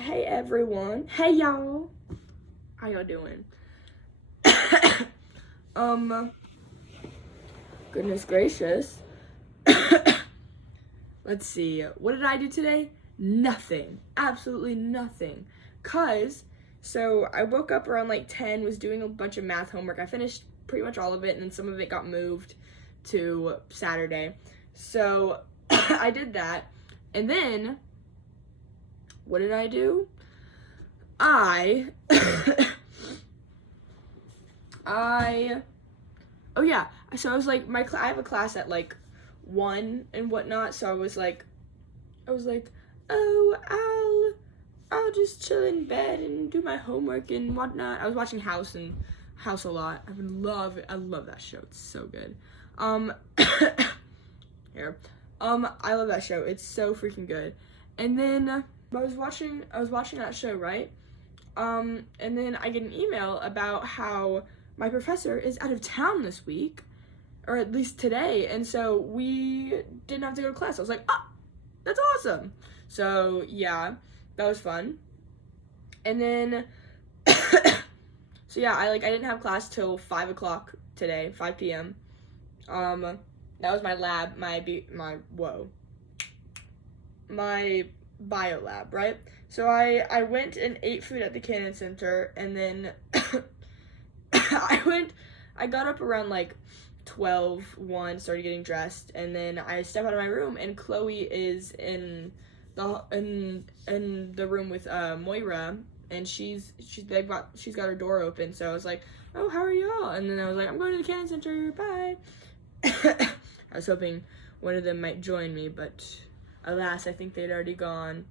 Hey everyone. Hey y'all. How y'all doing? um, Goodness gracious. Let's see. What did I do today? Nothing. Absolutely nothing. So I woke up around like 10, was doing a bunch of math homework. I finished pretty much all of it, and then some of it got moved to Saturday. So I did that. And then, what did I do? Oh yeah, so I was like, I have a class at like 1 and whatnot, so I was like, oh, I'll just chill in bed and do my homework and whatnot. I was watching House a lot. I love that show. It's so good. Here. I love that show. It's so freaking good. And then I was watching that show, right? And then I get an email about how my professor is out of town this week, or at least today, and so we didn't have to go to class. I was like, that's awesome. So yeah, that was fun. And then, so yeah, I didn't have class till 5 o'clock today, 5 p.m. That was my lab, my bio lab, right? So I went and ate food at the Cannon Center, and then I got up around like 1, started getting dressed, and then I step out of my room, and Chloe is in the room with Moira, and she's got her door open. So I was like, oh, how are y'all? And then I was like, I'm going to the Cannon Center, bye. I was hoping one of them might join me, but alas, I think they'd already gone.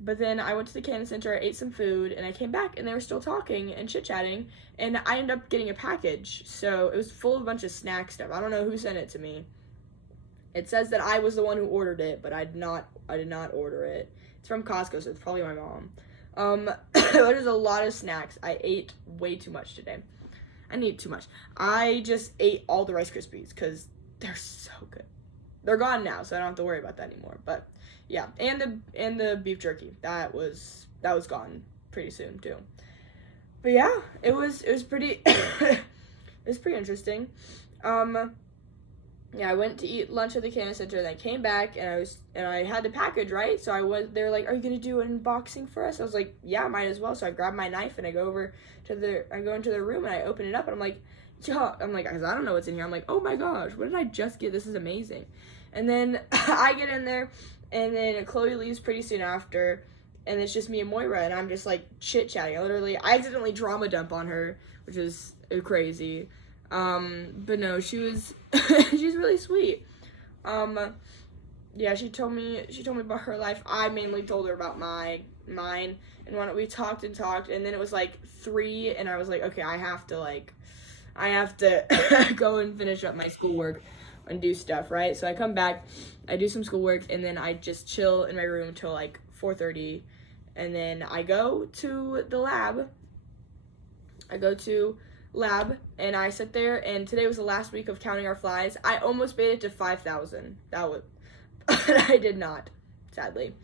But then I went to the Cannon Center, I ate some food, and I came back, and they were still talking and chit-chatting, and I ended up getting a package. So it was full of a bunch of snack stuff. I don't know who sent it to me. It says that I was the one who ordered it, but I did not order it. It's from Costco, so it's probably my mom. There's a lot of snacks. I ate way too much today. I didn't eat too much. I just ate all the Rice Krispies, because they're so good. They're gone now, so I don't have to worry about that anymore, but yeah, and the beef jerky that was gone pretty soon too. But yeah, it was pretty it was pretty interesting. Yeah, I went to eat lunch at the Cannon Center, and I came back, and I had the package, right? So they were like, are you gonna do an unboxing for us? I was like, yeah, might as well. So I grabbed my knife and I go into the room and I open it up, and I'm like, yeah, cause I don't know what's in here. I'm like, oh my gosh, what did I just get? This is amazing. And then I get in there, and then Chloe leaves pretty soon after, and it's just me and Moira, and I'm just like chit-chatting. I accidentally drama dump on her, which is crazy. But no, she's really sweet. Yeah, she told me about her life. I mainly told her about mine, and when we talked, and then it was like 3, and I was like, okay, I have to go and finish up my schoolwork and do stuff, right? So I come back, I do some schoolwork, and then I just chill in my room till like 4:30, and then I go to the lab. And I sit there, and today was the last week of counting our flies. I almost made it to 5,000. I did not, sadly.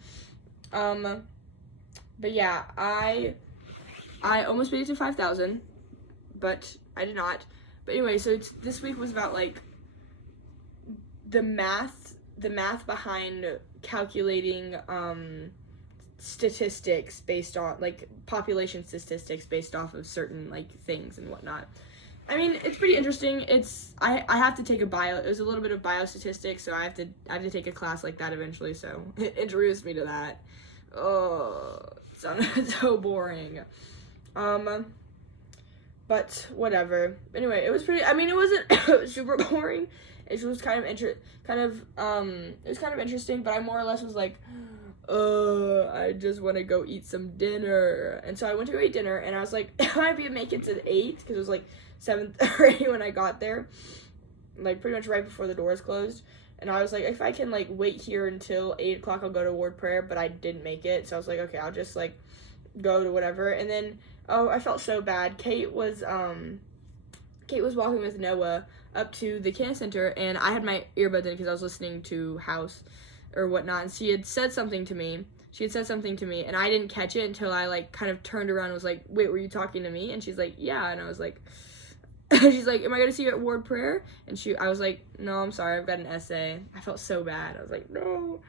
But yeah, I almost made it to 5,000, but I did not. But anyway, so this week was about like the math behind calculating statistics based on like population statistics based off of certain like things and whatnot. I mean, it's pretty interesting. I have to take it was a little bit of biostatistics, so I have to take a class like that eventually, so it introduced me to that. Oh, it sounded so boring. But whatever. Anyway, it was pretty, I mean, it wasn't super boring. It was kind of interesting, but I more or less was like, I just want to go eat some dinner. And so I went to go eat dinner, and I was like, I might be able to make it to 8, because it was like 7:30 when I got there, like pretty much right before the doors closed. And I was like, if I can like wait here until 8 o'clock, I'll go to ward prayer, but I didn't make it. So I was like, okay, I'll just like go to whatever. And then, I felt so bad. Kate was walking with Noah up to the Cannon Center, and I had my earbuds in because I was listening to House. or whatnot, and she had said something to me. And I didn't catch it until I like kind of turned around and was like, wait, were you talking to me? And she's like, yeah. And I was like, she's like, am I gonna see you at Ward Prayer? And I was like, no, I'm sorry, I've got an essay. I felt so bad. I was like, no,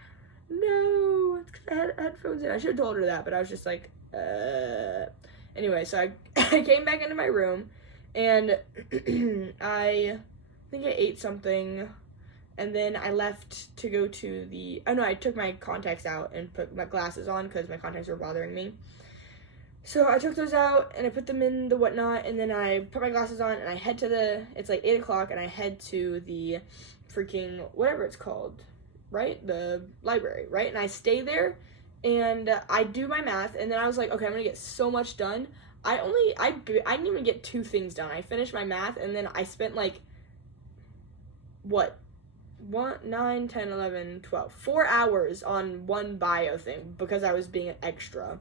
it's because I had headphones in. I should have told her that, but I was just like, Anyway, so I came back into my room, and I think I ate something, and then I left to go to I took my contacts out and put my glasses on because my contacts were bothering me. So I took those out, and I put them in the whatnot, and then I put my glasses on, and I head to it's like 8 o'clock, and I head to the freaking, whatever it's called, right? The library, right? And I stay there, and I do my math, and then I was like, okay, I'm gonna get so much done. I didn't even get 2 things done. I finished my math, and then I spent like, 9, 10, 11, 12, 4 hours on one bio thing because I was being extra.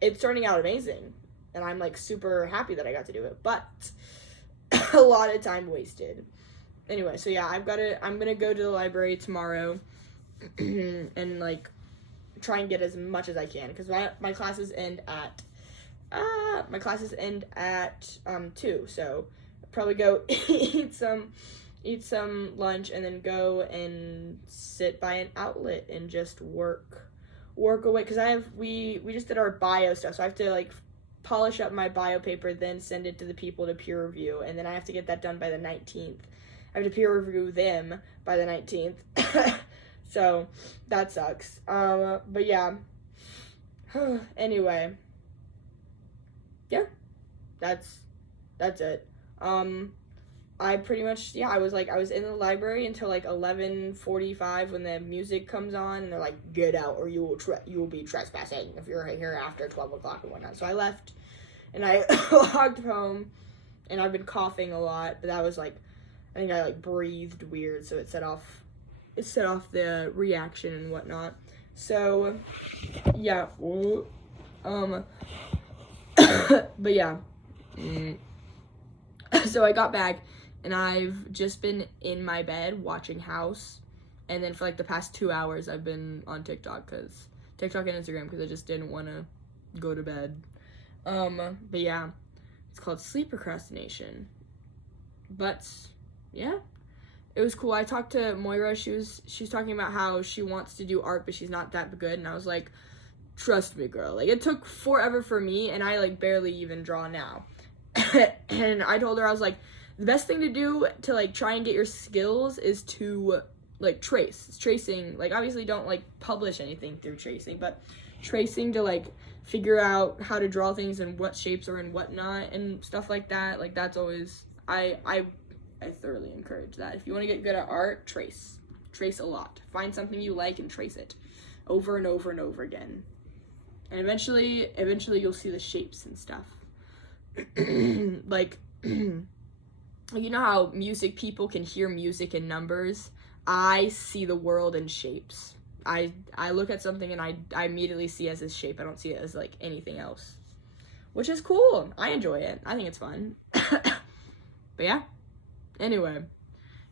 It's turning out amazing, and I'm like super happy that I got to do it, but a lot of time wasted. Anyway, so yeah, I'm gonna go to the library tomorrow and like try and get as much as I can, because my classes end at 2, so I'll probably go eat some lunch, and then go and sit by an outlet and just work away, because we just did our bio stuff, so I have to like polish up my bio paper, then send it to the people to peer review, and then I have to get that done by the 19th. I have to peer review them by the 19th. So that sucks. But yeah. Anyway. Yeah. That's it. I pretty much, I was in the library until like 11:45 when the music comes on, and they're like, get out or you will be trespassing if you're here after 12 o'clock and whatnot. So I left, and I walked home, and I've been coughing a lot, but that was like, I think I like breathed weird, so it set off the reaction and whatnot. So yeah. But yeah. So I got back, and I've just been in my bed watching House, and then for like the past 2 hours I've been on TikTok and Instagram because I just didn't want to go to bed. But yeah, it's called sleep procrastination. But yeah, it was cool. I talked to Moira. She was talking about how she wants to do art, but she's not that good, and I was like, trust me, girl. Like, it took forever for me, and I like barely even draw now. And I told her, I was like, the best thing to do to like try and get your skills is to like tracing. Like, obviously don't like publish anything through tracing, but tracing to like figure out how to draw things and what shapes are and whatnot and stuff like that. Like, that's always, I thoroughly encourage that. If you want to get good at art, trace a lot. Find something you like and trace it over and over and over again. And eventually you'll see the shapes and stuff. Like, you know how music people can hear music in numbers? I see the world in shapes. I look at something and I immediately see it as a shape. I don't see it as like anything else, which is cool. I enjoy it. I think it's fun. But yeah. Anyway,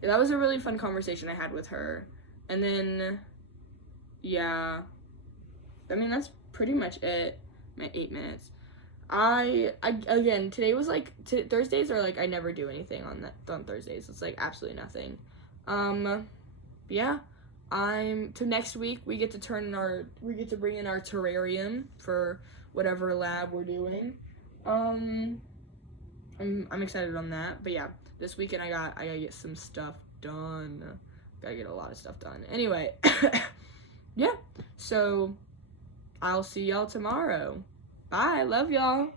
yeah, that was a really fun conversation I had with her. And then, yeah, I mean, that's pretty much it. I'm at 8 minutes. I again, today was like, Thursdays are like, I never do anything on Thursdays. It's like absolutely nothing. Yeah, to next week, we get to bring in our terrarium for whatever lab we're doing. I'm excited on that. But yeah, this weekend I gotta get some stuff done. Gotta get a lot of stuff done. Anyway, yeah, so I'll see y'all tomorrow. Bye, love y'all.